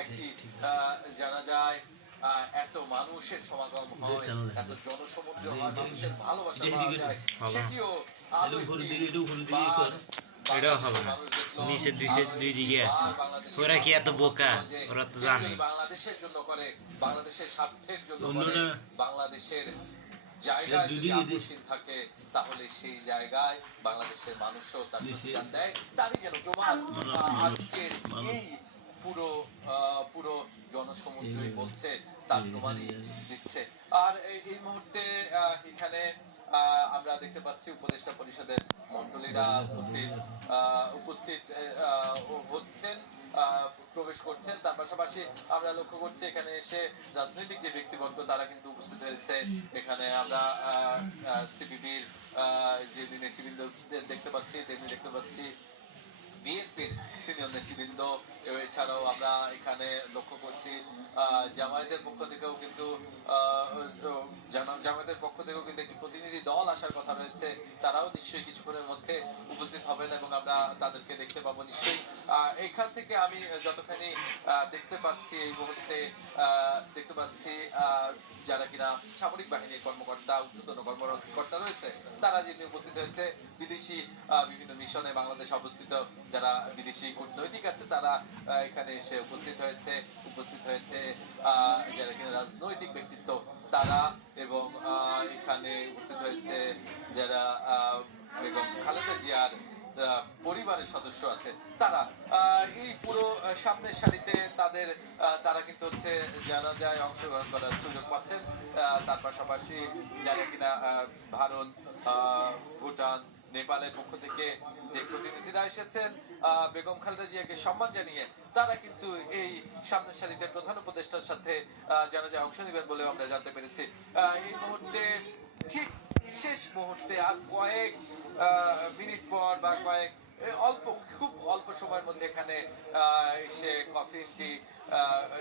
একটি জানা যায় এত মানুষের সমাগম হয়, এত জনসমুদ্র হয়, মানুষের ভালোবাসা পাওয়া যায়, সেটিও আরো এটাও হবে না, নিচে দুই দিকে আছে। ওরা কি এত বোকা? ওরা তো জানে বাংলাদেশের জন্য করে, বাংলাদেশের স্বার্থের জন্য করে, বাংলাদেশের জায়গায় যদি আকর্ষণ থাকে তাহলে সেই জায়গায় বাংলাদেশের মানুষও তার প্রতিদান দেয়। তারই যেন প্রমাণ আজকের এই পুরো পুরো জনসমুদ্রই বলছে, তার প্রমাণই দিচ্ছে। আর এই মুহূর্তে এখানে আমরা দেখতে পাচ্ছি উপদেষ্টা পরিষদের মন্ডলীরা উপস্থিত হচ্ছেন, প্রবেশ করছেন। তার পাশাপাশি আমরা লক্ষ্য করছি এখানে এসে রাজনৈতিক যে ব্যক্তিবর্গ তারা কিন্তু উপস্থিত হয়েছে। এখানে আমরা সিপিবির যে নেতৃবৃন্দ দেখতে পাচ্ছি, তেমনি দেখতে পাচ্ছি বিএনপির সিনিয়র নেতৃবৃন্দ। এছাড়াও আমরা এখানে লক্ষ্য করছি জামায়াতের পক্ষ থেকেও কিন্তু একটি প্রতিনিধি দল আসার কথা রয়েছে। তারাও নিশ্চয়ই কিছুক্ষণের মধ্যে উপস্থিত হবেন এবং আমরা তাদেরকে দেখতে পাবো নিশ্চয়ই। এখান থেকে আমি যতখানি দেখতে পাচ্ছি এই মুহূর্তে দেখতে পাচ্ছি যারা কিনা সামরিক বাহিনীর কর্মকর্তা, ঊর্ধ্বতন কর্মকর্তা রয়েছে, তারা যিনি উপস্থিত হয়েছে। বিদেশি বিভিন্ন মিশনে বাংলাদেশ অবস্থিত যারা বিদেশি কূটনৈতিক আছে তারা এখানে এসে উপস্থিত হয়েছে যারা কিনা রাজনৈতিক ব্যক্তিত্ব তারা, এবং এখানে উপস্থিত হয়েছে যারা বেগম খালেদা জিয়ার পরিবারের সদস্য আছে তারা। এই পুরো সামনের সারিতে তারা কিন্তু জানাজায় অংশগ্রহণ করার সুযোগ পাচ্ছেন। তার পাশাপাশি যারা কিনা ভারত, ভুটান, নেপালের পক্ষ থেকে যে প্রতিনিধিরা এসেছেন বেগম খালেদা জিয়াকে সম্মান জানিয়ে, তারা কিন্তু এই সামনের সারিতে প্রধান উপদেষ্টার সাথে জানাজায় অংশ নেবেন বলেও আমরা জানতে পেরেছি। এই মুহূর্তে ঠিক শেষ মুহূর্তে আর কয়েক মিনিট পর বা খুব অল্প সময়ের মধ্যে এখানে এসে কফিনটি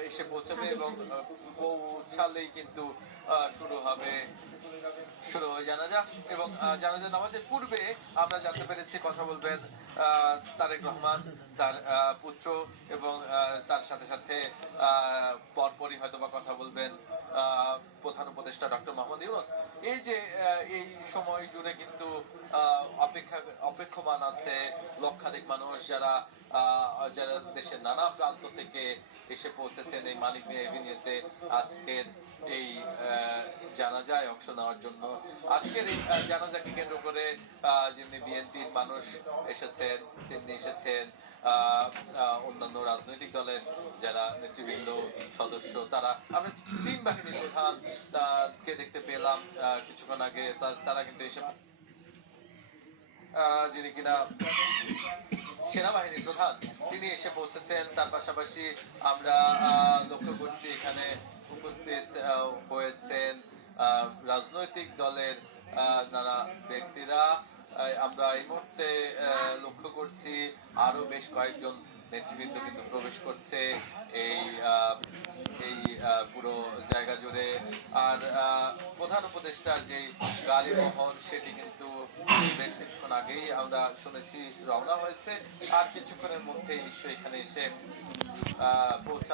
এসে পৌঁছবে এবং পৌঁছালেই কিন্তু শুরু হয়ে জানাজা। এবং জানাজা নামাজের পূর্বে আমরা জানতে পেরেছি কথা বলবেন তারেক রহমান, তার পুত্র, এবং তার সাথে সাথে পরপরই হয়তোবা কথা বলবেন প্রধান উপদেষ্টা ডক্টর মোহাম্মদ ইউনূস। এই যে এই সময় জুড়ে কিন্তু অপেক্ষমান আছে লক্ষাধিক মানুষ যারা দেশের নানা প্রান্ত থেকে এসে পৌঁছেছেন এই মানিক মিয়া এভিনিউতে আজকের এই জানাজায় অংশ নেওয়ার জন্য। আজকের এই জানাজাকে কেন্দ্র করে যেমনি বিএনপির মানুষ এসেছেন, তেমনি এসেছেন অন্যান্য রাজনৈতিক দলের যারা নেতৃবৃন্দ সদস্য তারা। আমরা তিন বাহিনীর প্রধান কে দেখতে পেলাম কিছুক্ষণ আগে, তারা কিন্তু এসে যিনি কিনা সেনাবাহিনীর প্রধান তিনি এসে পৌঁছেছেন। তার পাশাপাশি আমরা লক্ষ্য করছি এখানে উপস্থিত হয়েছেন রাজনৈতিক দলের নানা ব্যক্তিরা। আমরা এই মুহূর্তে লক্ষ্য করছি আরো বেশ কয়েকজন নেতৃবৃন্দ কিন্তু প্রবেশ করছে এই পুরো জায়গা জুড়ে। আর প্রধান উপদেষ্টার যে গাড়ি বহর সেটি কিন্তু বেশ কিছুক্ষণ আগেই আমরা শুনেছি রওনা হয়েছে, আর কিছুক্ষণের মধ্যেই নিশ্চয়ই এখানে এসে পৌঁছাবে।